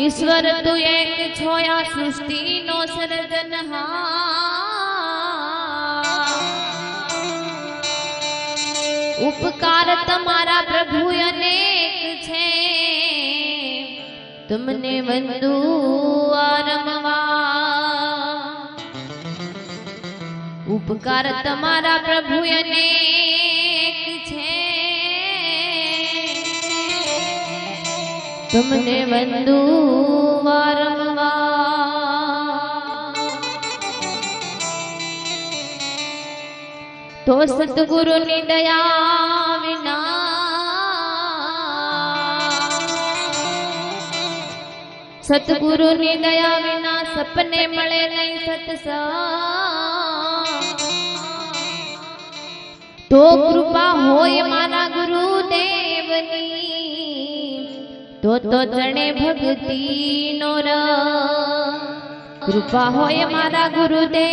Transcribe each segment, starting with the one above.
ઈશ્વર તું એક છોયા સૃષ્ટિનો સર્જનહાર. ઉપકાર તમારા પ્રભુ અનેક છે. તમને બંધુ આરમવા ઉપકાર તમારા પ્રભુ અનેક તમને વંદુ વારંવાર તો સદગુરુની દયા વિના સતગુરુની દયા વિના સપને મળે નહીં સતસા તો કૃપા હોય મારા તો તો ચણે ભક્તિ નો કૃપા હોય મારા ગુરુદેવની.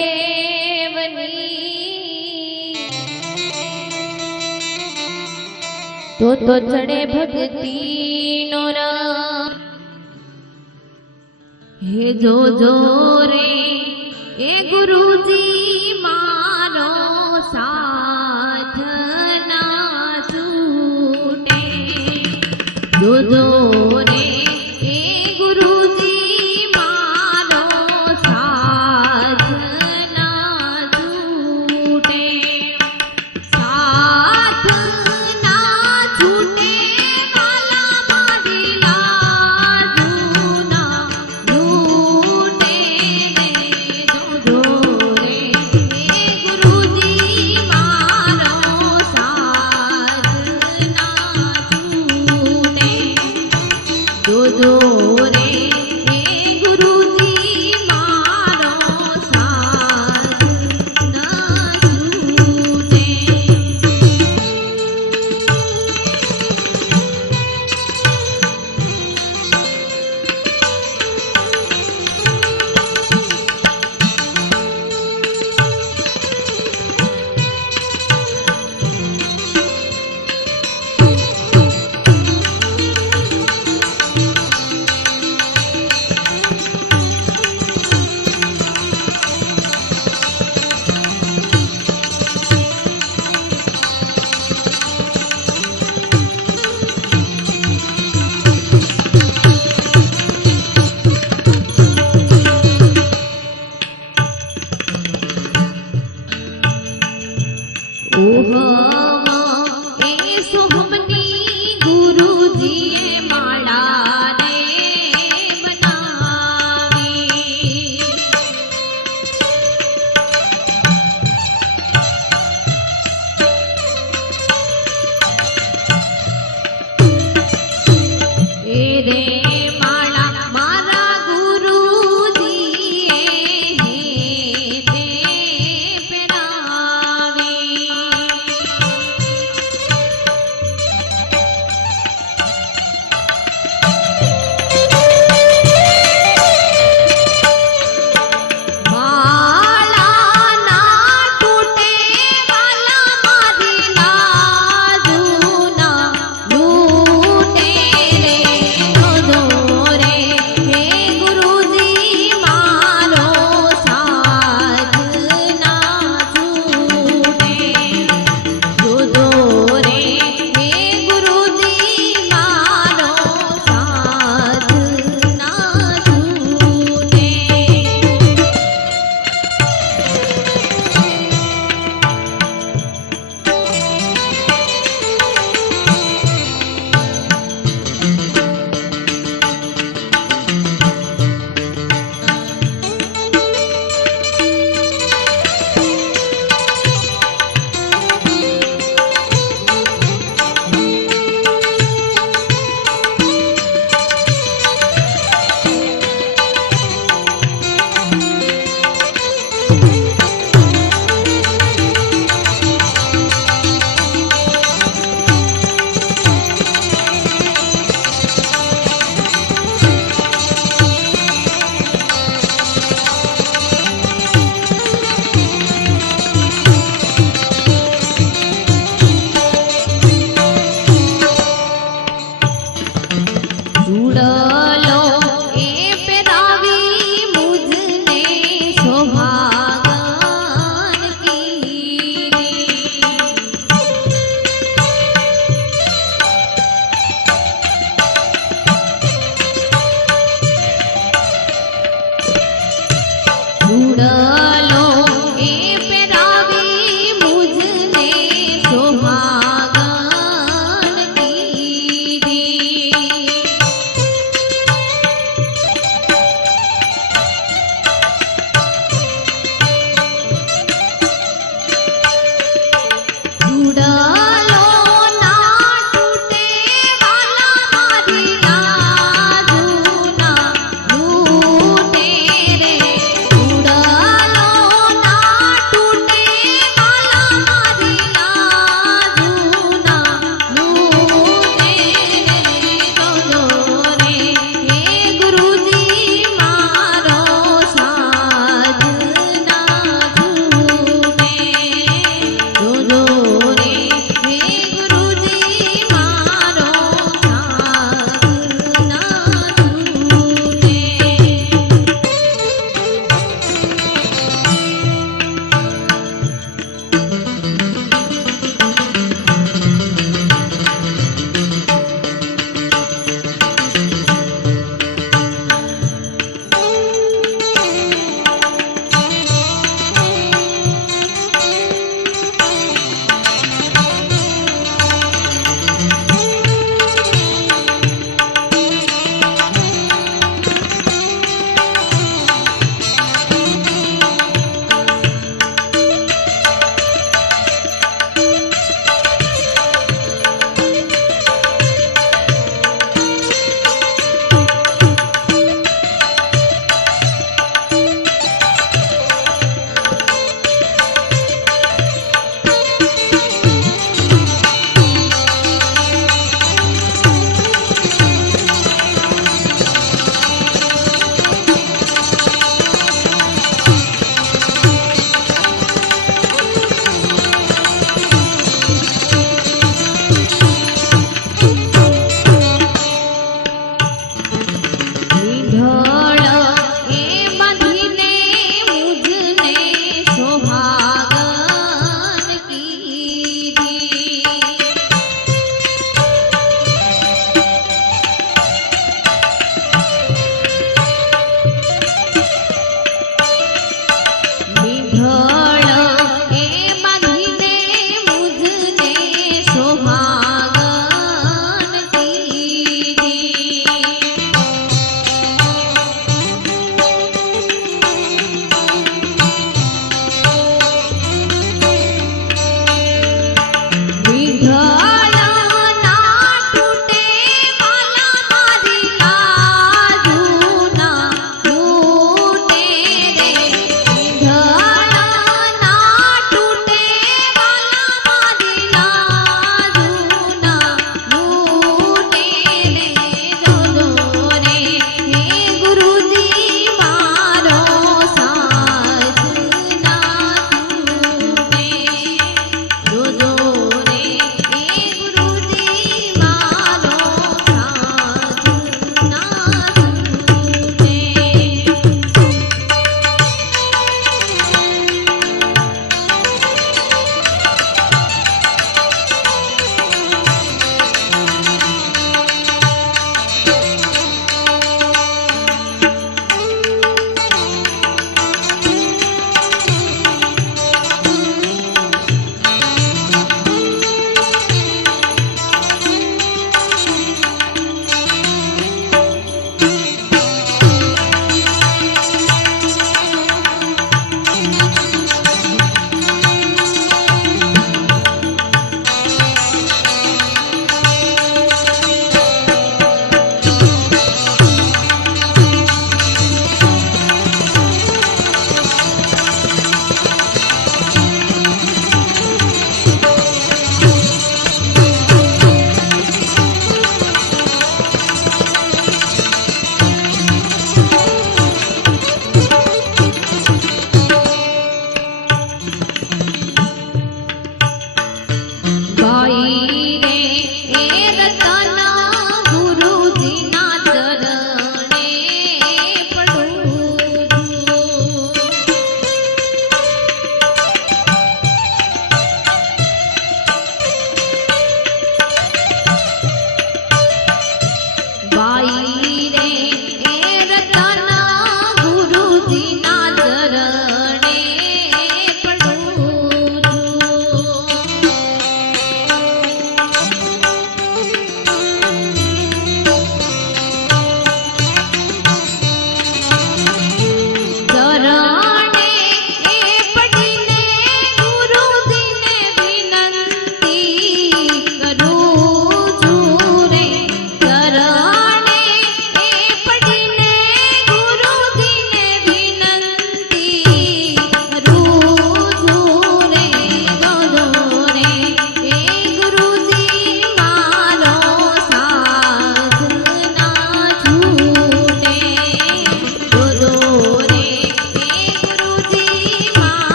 તો તો ચડે ભક્તિ નો હે જો જો રે એ ગુરુજી, મારો સાથ.